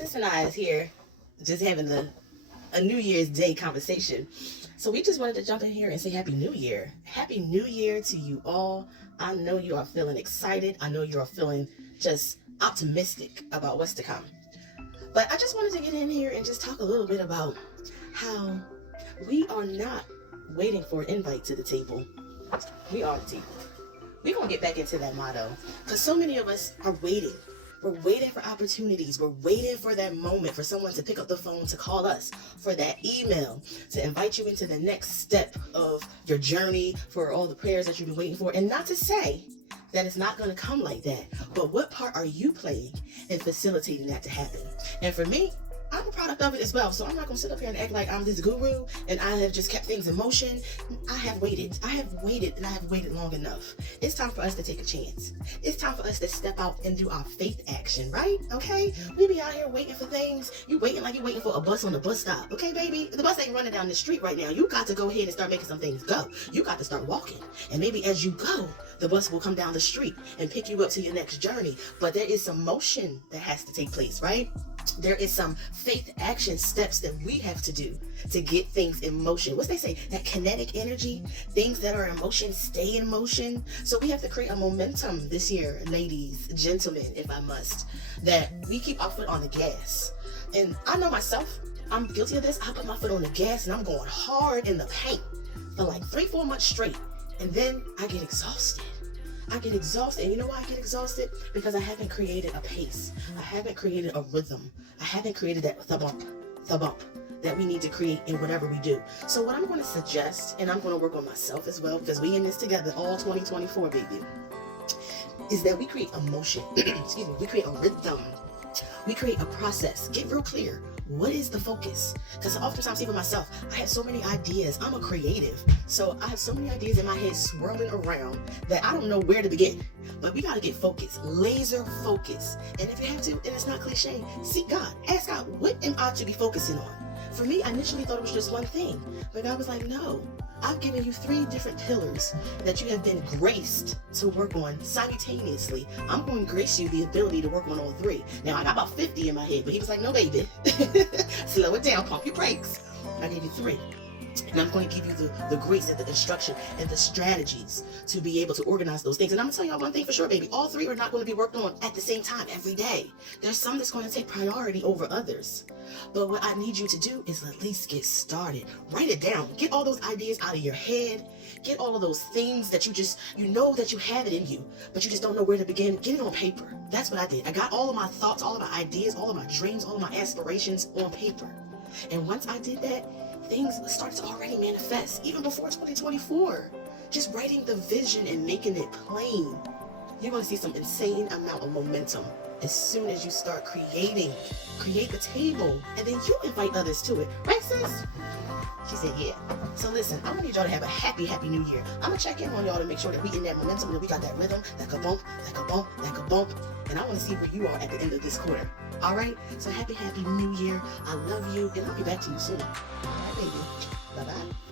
Sis and I is here just having a New Year's Day conversation. So we just wanted to jump in here and say Happy New Year. Happy New Year to you all. I know you are feeling excited. I know you are feeling just optimistic about what's to come. But I just wanted to get in here and just talk a little bit about how we are not waiting for an invite to the table. We are the table. We're going to get back into that motto because so many of us are waiting. We're waiting for opportunities. We're waiting for that moment for someone to pick up the phone to call us, for that email to invite you into the next step of your journey, for all the prayers that you've been waiting for. And not to say that it's not going to come like that, but what part are you playing in facilitating that to happen? And for me, I'm a product of it as well, so I'm not going to sit up here and act like I'm this guru and I have just kept things in motion. I have waited, and I have waited long enough. It's time for us to take a chance. It's time for us to step out and do our faith action, right? Okay? We be out here waiting for things. You waiting like you're waiting for a bus on the bus stop. Okay, baby? The bus ain't running down the street right now. You got to go ahead and start making some things go. You got to start walking. And maybe as you go, the bus will come down the street and pick you up to your next journey. But there is some motion that has to take place, right? There is some faith action steps that we have to do to get things in motion. What's they say? That kinetic energy, things that are in motion stay in motion. So we have to create a momentum this year, ladies, gentlemen, if I must, that we keep our foot on the gas. And I know myself, I'm guilty of this. I put my foot on the gas and I'm going hard in the paint for like 3-4 months straight. And then I get exhausted. And you know why I get exhausted? Because I haven't created a pace. I haven't created a rhythm. I haven't created that thump that we need to create in whatever we do. So what I'm going to suggest, and I'm going to work on myself as well, because we in this together all 2024, baby, is that we create a motion. Excuse me. We create a rhythm. We create a process. Get real clear. What is the focus? Because oftentimes, even myself, I have so many ideas. I'm a creative. So I have so many ideas in my head swirling around that I don't know where to begin. But we got to get focused, laser focus. And if you have to, and it's not cliche, seek God. Ask God, what am I to be focusing on? For me, I initially thought it was just one thing. But God was like, no. I've given you 3 different pillars that you have been graced to work on simultaneously. I'm going to grace you the ability to work on all 3. Now, I got about 50 in my head, but he was like, no, baby. Slow it down, pump your brakes. I gave you 3. And I'm going to give you the grace and the instruction and the strategies to be able to organize those things. And I'm going to tell y'all one thing for sure, baby. All 3 are not going to be worked on at the same time every day. There's some that's going to take priority over others. But what I need you to do is at least get started. Write it down. Get all those ideas out of your head. Get all of those things that you know that you have it in you, but you just don't know where to begin. Get it on paper. That's what I did. I got all of my thoughts, all of my ideas, all of my dreams, all of my aspirations on paper. And once I did that, things started to already manifest, even before 2024. Just writing the vision and making it plain. You're going to see some insane amount of momentum as soon as you start create the table, and then you invite others to it. Right, sis? She said, yeah. So listen, I'm going to need y'all to have a happy New Year. I'm going to check in on y'all to make sure that we in that momentum, that we got that rhythm, that ka-bump, that ka-bump, that ka-bump. And I want to see where you are at the end of this quarter. All right? So happy New Year. I love you, and I'll be back to you soon. All right, baby. Bye-bye.